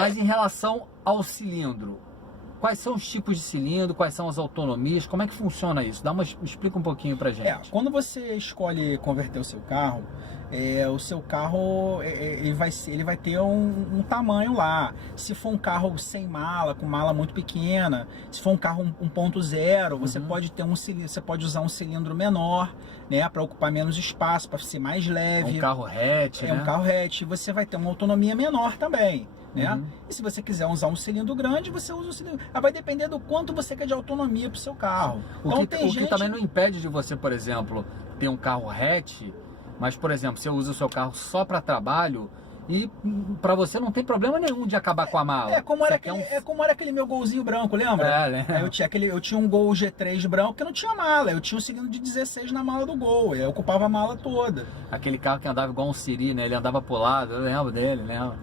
Mas em relação ao cilindro, quais são os tipos de cilindro, quais são as autonomias, como é que funciona isso? Explica um pouquinho pra gente. Quando você escolhe converter o seu carro ele vai ter um tamanho lá. Se for um carro sem mala, com mala muito pequena, se for um carro 1.0, você pode ter você pode usar um cilindro menor, né, para ocupar menos espaço, para ser mais leve. Um carro hatch, né? Um carro hatch. Você vai ter uma autonomia menor também, né? E se você quiser usar um cilindro grande, você usa um cilindro. Vai depender do quanto você quer de autonomia para o seu carro. O que também não impede de você, por exemplo, ter um carro hatch, mas, por exemplo, você usa o seu carro só para trabalho e para você não tem problema nenhum de acabar com a mala. Como era aquele meu Golzinho branco, lembra? Eu tinha um Gol G3 branco que não tinha mala. Eu tinha um cilindro de 16 na mala do Gol. Eu ocupava a mala toda. Aquele carro que andava igual um Siri, né? Ele andava pro lado, eu lembro dele, lembro.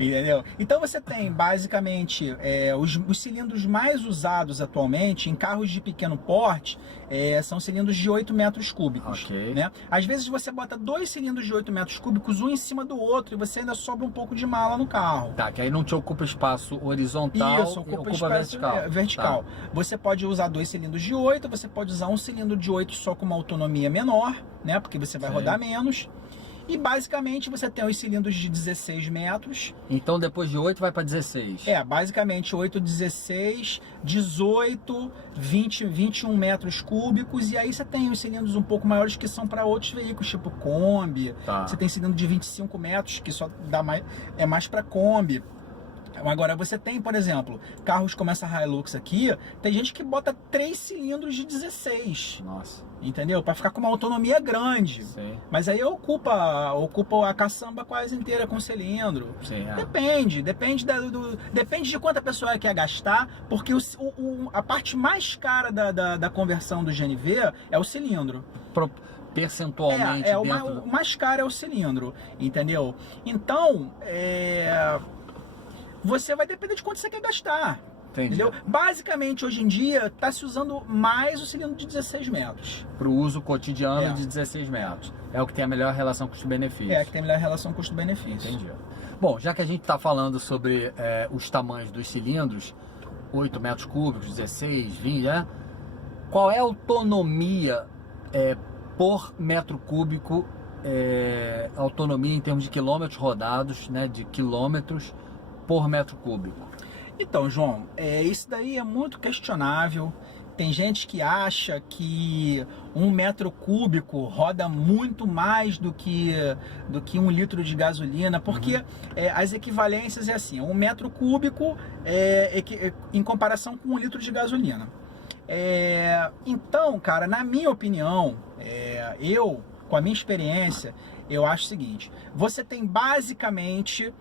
Entendeu? Então você tem basicamente os cilindros mais usados atualmente em carros de pequeno porte são cilindros de 8 metros cúbicos. Okay. Né? Às vezes você bota dois cilindros de 8 metros cúbicos, um em cima do outro, e você ainda sobra um pouco de mala no carro. Tá, que aí não te ocupa espaço horizontal. Isso, ocupa espaço vertical. Tá. Você pode usar dois cilindros de 8, você pode usar um cilindro de 8 só com uma autonomia menor, né? Porque você vai rodar menos. E basicamente você tem os cilindros de 16 metros. Então depois de 8 vai para 16. Basicamente 8, 16, 18, 20, 21 metros cúbicos. E aí você tem os cilindros um pouco maiores que são para outros veículos, tipo Kombi. Tá. Você tem cilindro de 25 metros que só dá mais para Kombi. Agora você tem, por exemplo, carros como essa Hilux aqui, tem gente que bota 3 cilindros de 16. Nossa. Entendeu? Para ficar com uma autonomia grande. Sim. Mas aí ocupa a caçamba quase inteira com cilindro. Sim, Depende de quanto a pessoa quer gastar, porque a parte mais cara da conversão do GNV é o cilindro. Percentualmente o mais caro é o cilindro, entendeu? Então, você vai depender de quanto você quer gastar. Entendi. Entendeu? Basicamente, hoje em dia, está se usando mais o cilindro de 16 metros. Para o uso cotidiano de 16 metros. É o que tem a melhor relação custo-benefício. Que tem a melhor relação custo-benefício. Entendi. Bom, já que a gente está falando sobre os tamanhos dos cilindros, 8 metros cúbicos, 16, 20, né? Qual é a autonomia por metro cúbico, autonomia em termos de quilômetros rodados, né? De quilômetros por metro cúbico? Então, João, isso daí é muito questionável. Tem gente que acha que 1 metro cúbico roda muito mais do que 1 litro de gasolina, porque as equivalências é assim, 1 metro cúbico em comparação com 1 litro de gasolina. Então, cara, na minha opinião, com a minha experiência, eu acho o seguinte: você tem basicamente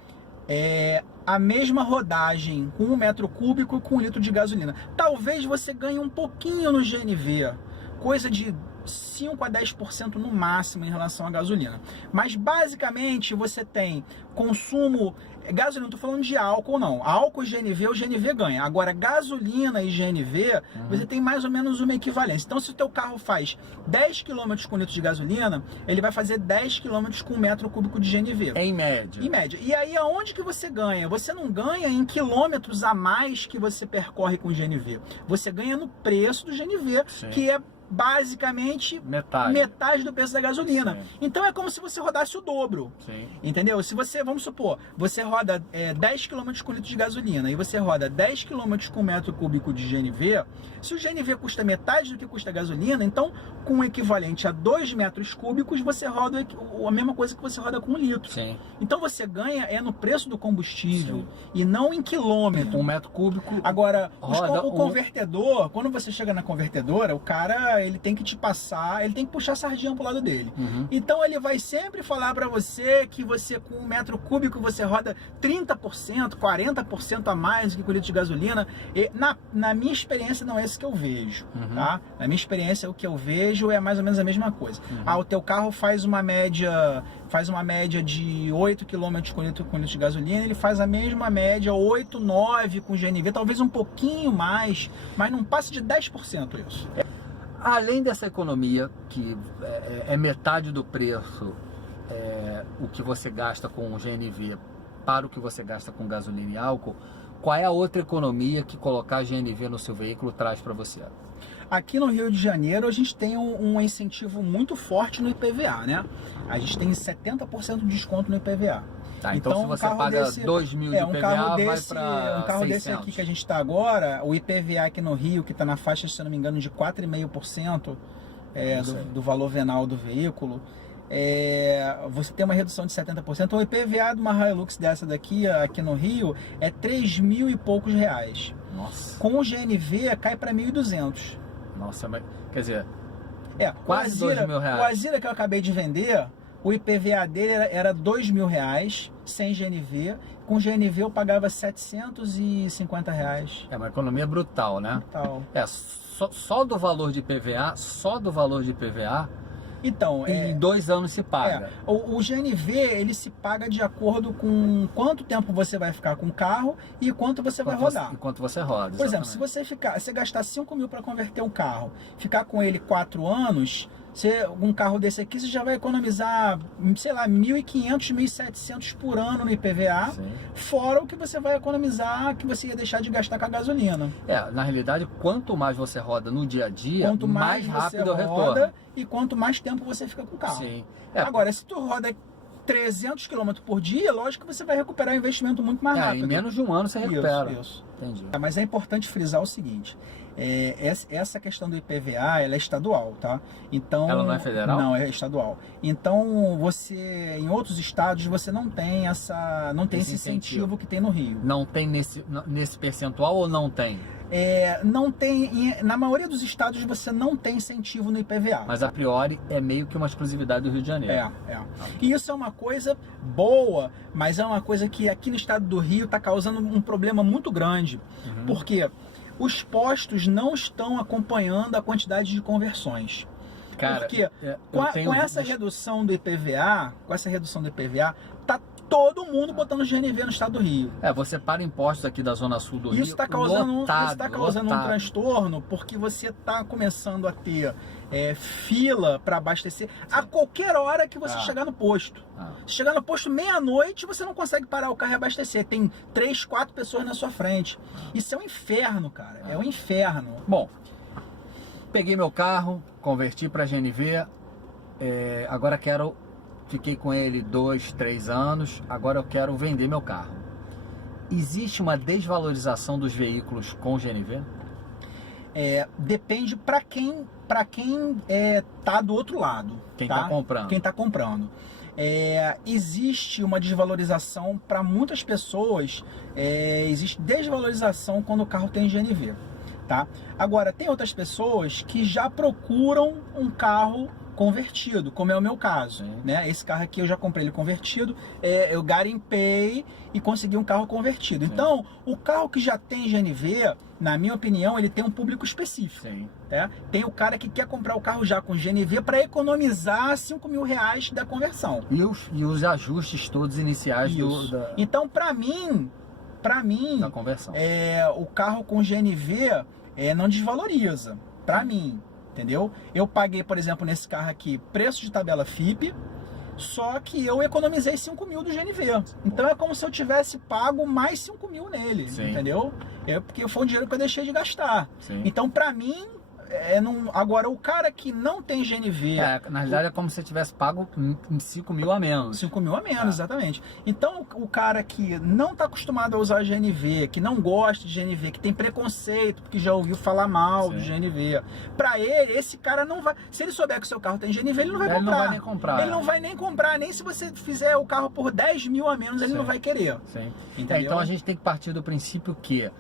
a mesma rodagem com 1 metro cúbico e com 1 litro de gasolina. Talvez você ganhe um pouquinho no GNV, coisa de 5 a 10% no máximo em relação à gasolina. Mas basicamente você tem consumo... Gasolina, não estou falando de álcool não. Álcool e GNV, o GNV ganha. Agora, gasolina e GNV, você tem mais ou menos uma equivalência. Então, se o teu carro faz 10 km com litro de gasolina, ele vai fazer 10 km com 1 metro cúbico de GNV. Em média. Em média. E aí, aonde que você ganha? Você não ganha em quilômetros a mais que você percorre com o GNV. Você ganha no preço do GNV, que é basicamente metade do preço da gasolina. Sim. Então é como se você rodasse o dobro. Sim. Entendeu? Se você, vamos supor, você roda 10 km com litro de gasolina e você roda 10 km com metro cúbico de GNV, se o GNV custa metade do que custa a gasolina, então com o equivalente a 2 metros cúbicos, você roda a mesma coisa que você roda com 1 litro. Sim. Então você ganha no preço do combustível e não em quilômetro. 1 metro cúbico. Agora, o convertedor, quando você chega na convertedora, o cara ele tem que te passar, ele tem que puxar a sardinha pro lado dele. Então ele vai sempre falar para você que você com 1 metro cúbico você roda 30%, 40% a mais do que com litro de gasolina. E na minha experiência não é isso que eu vejo, tá? Na minha experiência o que eu vejo é mais ou menos a mesma coisa. O teu carro faz uma média de 8 km com litro de gasolina, ele faz a mesma média, 8, 9 com GNV, talvez um pouquinho mais, mas não passa de 10% isso. Além dessa economia, que é metade do preço, o que você gasta com o GNV para o que você gasta com gasolina e álcool, qual é a outra economia que colocar GNV no seu veículo traz para você? Aqui no Rio de Janeiro a gente tem um incentivo muito forte no IPVA, né? A gente tem 70% de desconto no IPVA. Tá, então se você paga 2.000 de IPVA, vai para um carro 600. desse aqui que a gente está agora, o IPVA aqui no Rio, que está na faixa, se eu não me engano, de 4,5% do valor venal do veículo, você tem uma redução de 70%. O IPVA de uma Hilux dessa daqui, aqui no Rio, é 3.000 e poucos reais. Nossa. Com o GNV cai para 1.200. Nossa, mas, quer dizer, quase R$2.000. O Azira que eu acabei de vender, o IPVA dele era R$2.000 sem GNV. Com GNV eu pagava R$750. É uma economia brutal, né? Brutal. Só do valor de IPVA, então, em 2 anos se paga. O GNV, ele se paga de acordo com quanto tempo você vai ficar com o carro e quanto você vai rodar. E quanto você roda. Por exemplo, se você gastar 5.000 para converter um carro, ficar com ele 4 anos, um carro desse aqui, você já vai economizar, sei lá, 1.500, 1.700 por ano no IPVA, Sim. Fora o que você vai economizar, que você ia deixar de gastar com a gasolina. Na realidade, quanto mais você roda no dia a dia, quanto mais rápido é o você retorno. roda e quanto mais tempo você fica com o carro. Sim. Agora, se tu roda 300 km por dia, lógico que você vai recuperar o investimento muito mais rápido. Em menos de um ano você recupera. Isso. Entendi. Mas é importante frisar o seguinte, essa questão do IPVA, ela é estadual, tá? Então, ela não é federal? Não, é estadual. Então, em outros estados, você não tem esse incentivo que tem no Rio. Não tem nesse percentual ou não tem? Não tem, na maioria dos estados você não tem incentivo no IPVA. Mas a priori é meio que uma exclusividade do Rio de Janeiro. E isso é uma coisa boa, mas é uma coisa que aqui no estado do Rio está causando um problema muito grande. Porque os postos não estão acompanhando a quantidade de conversões. Cara, porque com essa redução do IPVA, tá todo mundo botando GNV no estado do Rio. Você para impostos aqui da Zona Sul do Rio. Isso está causando, lotado. Um transtorno, porque você está começando a ter fila para abastecer a qualquer hora que você chegar no posto. Se chegar no posto meia-noite, você não consegue parar o carro e abastecer. Tem 3, 4 pessoas na sua frente. Isso é um inferno, cara. É um inferno. Bom, peguei meu carro, converti para GNV, agora fiquei com ele 2, 3 anos, agora eu quero vender meu carro. Existe uma desvalorização dos veículos com GNV? Depende para quem tá do outro lado. Quem tá comprando. Quem tá comprando. Existe uma desvalorização para muitas pessoas, existe desvalorização quando o carro tem GNV. Tá? Agora, tem outras pessoas que já procuram um carro convertido, como é o meu caso, né? Esse carro aqui eu já comprei ele convertido, eu garimpei e consegui um carro convertido. Então, o carro que já tem GNV, na minha opinião, ele tem um público específico. Tá? Tem o cara que quer comprar o carro já com GNV para economizar R$5.000 da conversão. E os ajustes todos iniciais Então, para mim, da conversão. O carro com GNV não desvaloriza, para mim. Entendeu? Eu paguei, por exemplo, nesse carro aqui, preço de tabela FIPE, só que eu economizei 5.000 do GNV. Então é como se eu tivesse pago mais 5.000 nele, entendeu? Porque foi um dinheiro que eu deixei de gastar. Então, para mim, agora o cara que não tem GNV... na realidade é como se você tivesse pago 5.000 a menos. 5.000 a menos, exatamente. Então o cara que não está acostumado a usar GNV, que não gosta de GNV, que tem preconceito, porque já ouviu falar mal do GNV, para ele, esse cara não vai... Se ele souber que o seu carro tem GNV, ele não vai comprar. Ele não vai nem comprar. Ele não vai nem comprar, nem se você fizer o carro por 10.000 a menos, ele não vai querer. Então a gente tem que partir do princípio que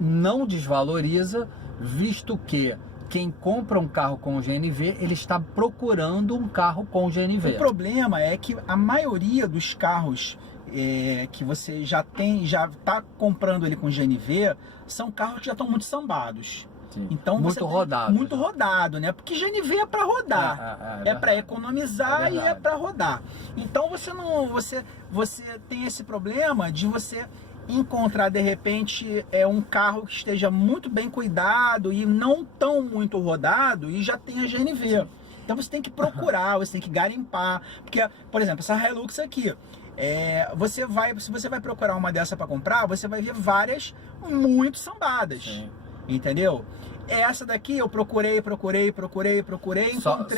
não desvaloriza, visto que quem compra um carro com GNV, ele está procurando um carro com GNV. O problema é que a maioria dos carros que você já está comprando ele com GNV, são carros que já estão muito sambados. Então, muito rodado. Muito rodado, né? Porque GNV é para rodar, é para economizar e é para rodar. Então você tem esse problema de você encontrar de repente um carro que esteja muito bem cuidado e não tão muito rodado e já tenha GNV. Então você tem que procurar, você tem que garimpar, porque, por exemplo, essa Hilux aqui, se você vai procurar uma dessa para comprar, você vai ver várias muito sambadas. Sim. Entendeu? Essa daqui eu procurei, encontrei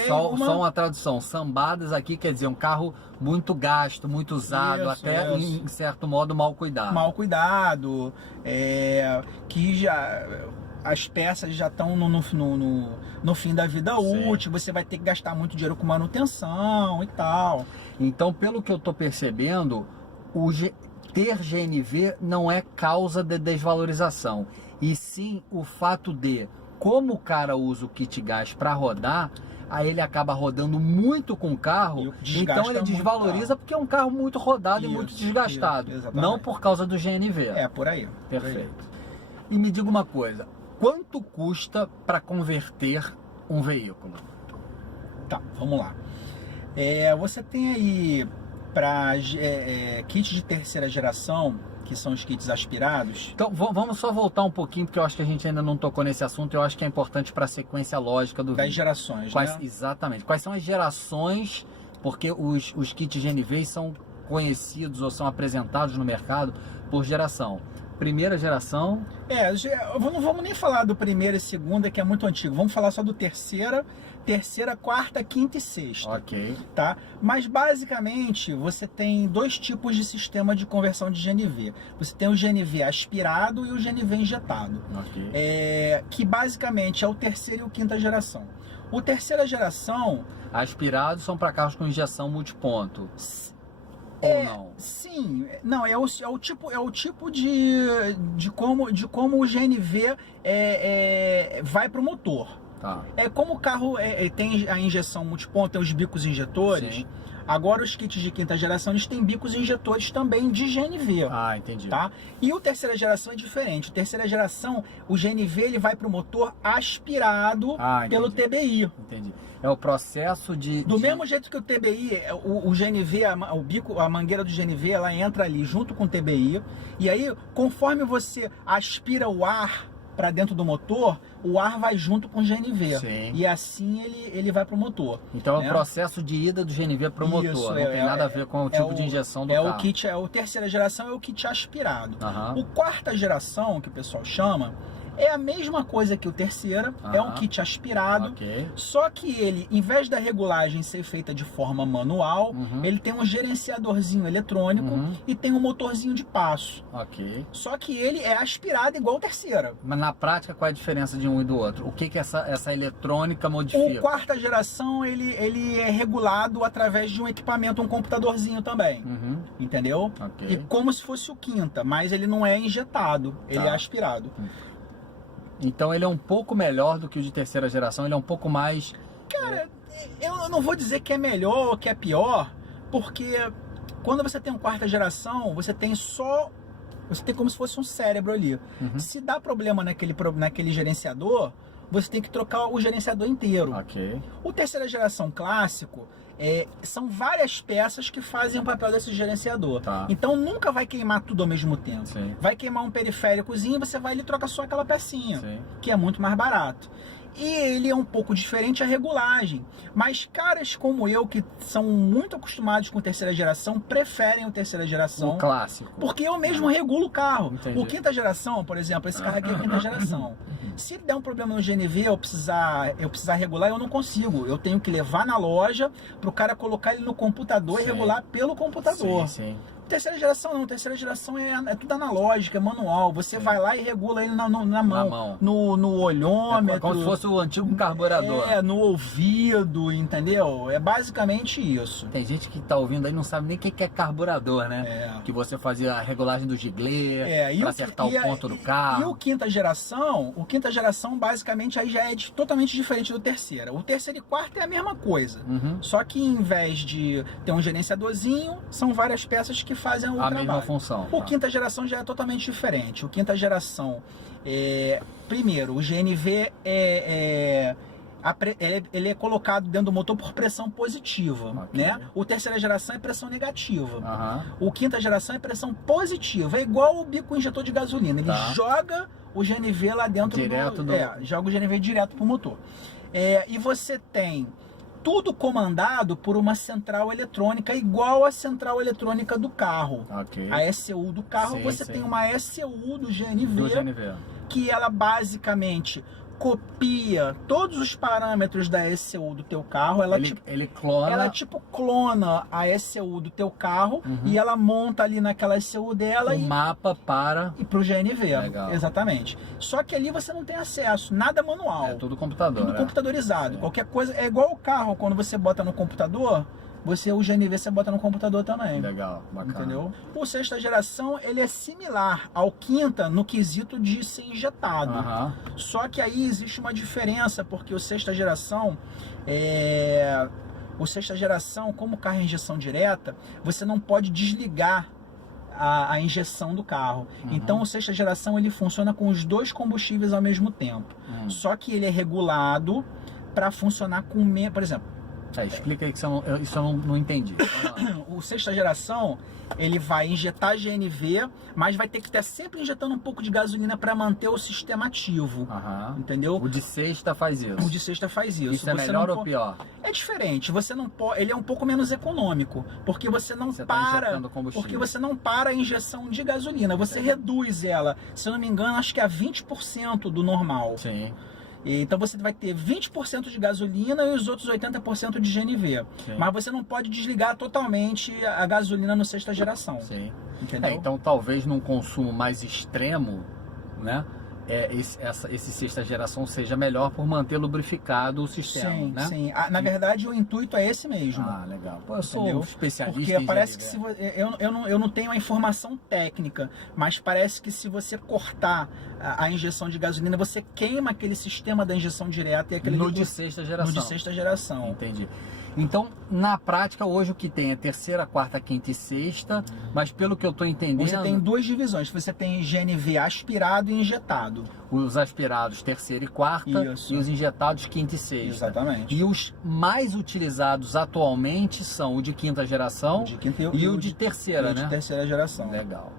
Só uma... uma tradução. Sambadas aqui quer dizer um carro muito gasto, muito usado, até em certo modo mal cuidado. Mal cuidado, que já... As peças já estão no fim da vida útil, você vai ter que gastar muito dinheiro com manutenção e tal. Então, pelo que eu estou percebendo, ter GNV não é causa de desvalorização, e sim o fato de, como o cara usa o kit gás para rodar, aí ele acaba rodando muito com o carro, então ele desvaloriza porque é um carro muito rodado e muito desgastado, não por causa do GNV. É, por aí. Perfeito. E me diga uma coisa, quanto custa para converter um veículo? Tá, vamos lá. Você tem aí para kits de terceira geração, que são os kits aspirados. Então vamos só voltar um pouquinho, porque eu acho que a gente ainda não tocou nesse assunto, eu acho que é importante para a sequência lógica do vídeo. Das gerações, né? Exatamente. Quais são as gerações, porque os kits GNV são conhecidos ou são apresentados no mercado por geração. Primeira geração... não vamos nem falar do primeira e segunda, que é muito antigo. Vamos falar só do terceira, quarta, quinta e sexta. Ok. Tá? Mas basicamente você tem dois tipos de sistema de conversão de GNV. Você tem o GNV aspirado e o GNV injetado. Ok. Que basicamente é o terceira e o quinta geração. O terceira geração... Aspirados são para carros com injeção multiponto. Ou não? Sim, não, é o tipo de como o GNV vai para o motor. Tá. Como o carro tem a injeção multiponto, tem os bicos injetores. Sim. Agora os kits de quinta geração eles têm bicos injetores também de GNV. Ah, entendi. Tá? E o terceira geração é diferente. Terceira geração, o GNV ele vai para o motor aspirado pelo TBI. Entendi. É o processo do mesmo jeito que o TBI, o GNV, o bico, a mangueira do GNV, ela entra ali junto com o TBI. E aí, conforme você aspira o ar para dentro do motor, o ar vai junto com o GNV. Sim. E assim ele vai para o motor. Então é o processo de ida do GNV para o motor. Não tem nada a ver com o tipo de injeção do carro. O terceira geração é o kit aspirado. Uhum. O quarta geração, que o pessoal chama, é a mesma coisa que o terceira, é um kit aspirado, só que ele, em vez da regulagem ser feita de forma manual, ele tem um gerenciadorzinho eletrônico e tem um motorzinho de passo. Só que ele é aspirado igual o terceira. Mas na prática, qual é a diferença de um e do outro? O que essa eletrônica modifica? O quarta geração, ele é regulado através de um equipamento, um computadorzinho também. Entendeu? E como se fosse o quinta, mas ele não é injetado, ele é aspirado. Então ele é um pouco melhor do que o de terceira geração, ele é um pouco mais... Cara, eu não vou dizer que é melhor ou que é pior, porque quando você tem uma quarta geração, você tem como se fosse um cérebro ali. Se dá problema naquele gerenciador, você tem que trocar o gerenciador inteiro. O terceira geração clássico, são várias peças que fazem o papel desse gerenciador. Então nunca vai queimar tudo ao mesmo tempo. Vai queimar um periféricozinho, você vai ali e troca só aquela pecinha, que é muito mais barato. E ele é um pouco diferente a regulagem. Mas caras como eu, que são muito acostumados com terceira geração, preferem o terceira geração. O clássico. Porque eu mesmo regulo o carro. O quinta geração, por exemplo, esse carro aqui é quinta geração. Se der um problema no GNV, eu precisar regular, eu não consigo. Eu tenho que levar na loja para o cara colocar ele no computador e regular pelo computador. Terceira geração não, terceira geração é tudo analógico, é manual. Você vai lá e regula ele na mão. No olhômetro. É como se fosse o antigo carburador. No ouvido, entendeu? É basicamente isso. Tem gente que tá ouvindo aí e não sabe nem o que é carburador, né? Que você fazia a regulagem do giglê, para acertar o ponto do carro. E o quinta geração basicamente aí já é totalmente diferente do terceira. O terceiro e quarto é a mesma coisa. Só que em vez de ter um gerenciadorzinho, são várias peças que fazem o trabalho. Mesma função. O quinta geração já é totalmente diferente. O quinta geração, primeiro, o GNV ele é colocado dentro do motor por pressão positiva, né? O terceira geração é pressão negativa. O quinta geração é pressão positiva. É igual o bico injetor de gasolina. Ele joga o GNV lá dentro joga o GNV direto pro motor. E você tem tudo comandado por uma central eletrônica igual à central eletrônica do carro. Ok. A ECU do carro, Sim, você sim. tem uma ECU do GNV, Do GNV. que ela basicamente copia todos os parâmetros da ECU do teu carro. Ele clona. Ela tipo clona a ECU do teu carro e ela monta ali naquela ECU dela o mapa para... e pro GNV. Legal. Exatamente. Só que ali você não tem acesso, nada manual. É tudo computador. Tudo computadorizado. Sim. Qualquer coisa é igual o carro, quando você bota no computador, o GNV você bota no computador também. Legal, bacana. Entendeu? O sexta geração, ele é similar ao quinta no quesito de ser injetado. Só que aí existe uma diferença, porque o sexta geração, como carro é injeção direta, você não pode desligar a injeção do carro. Então o sexta geração ele funciona com os dois combustíveis ao mesmo tempo. Só que ele é regulado para funcionar com, por exemplo, explica aí que isso eu não entendi. o sexta geração, ele vai injetar GNV, mas vai ter que estar sempre injetando um pouco de gasolina para manter o sistema ativo. Entendeu? O de sexta faz isso. O de sexta faz isso. Isso é melhor ou pior? É diferente. Você não pode, ele é um pouco menos econômico, porque você não porque você não para a injeção de gasolina, você reduz ela. Se eu não me engano, acho que é 20% do normal. Sim. Então você vai ter 20% de gasolina e os outros 80% de GNV. Sim. Mas você não pode desligar totalmente a gasolina no sexta geração. Sim. Entendeu? Então talvez num consumo mais extremo, né? Esse sexta geração seja melhor por manter lubrificado o sistema, sim, né? Sim. Na verdade, o intuito é esse mesmo. Legal. Pô, eu sou especialista porque em parece GNV. que eu não tenho a informação técnica, mas parece que se você cortar a injeção de gasolina, você queima aquele sistema da injeção direta e aquele de sexta geração. No de sexta geração. Entendi. Então, na prática, hoje o que tem é terceira, quarta, quinta e sexta, mas pelo que eu estou entendendo... Você tem duas divisões, você tem GNV aspirado e injetado. Os aspirados terceira e quarta, Isso. E os injetados quinta e sexta. Exatamente. E os mais utilizados atualmente são o de quinta geração o de quinta e o de terceira, né? O de terceira geração. Legal.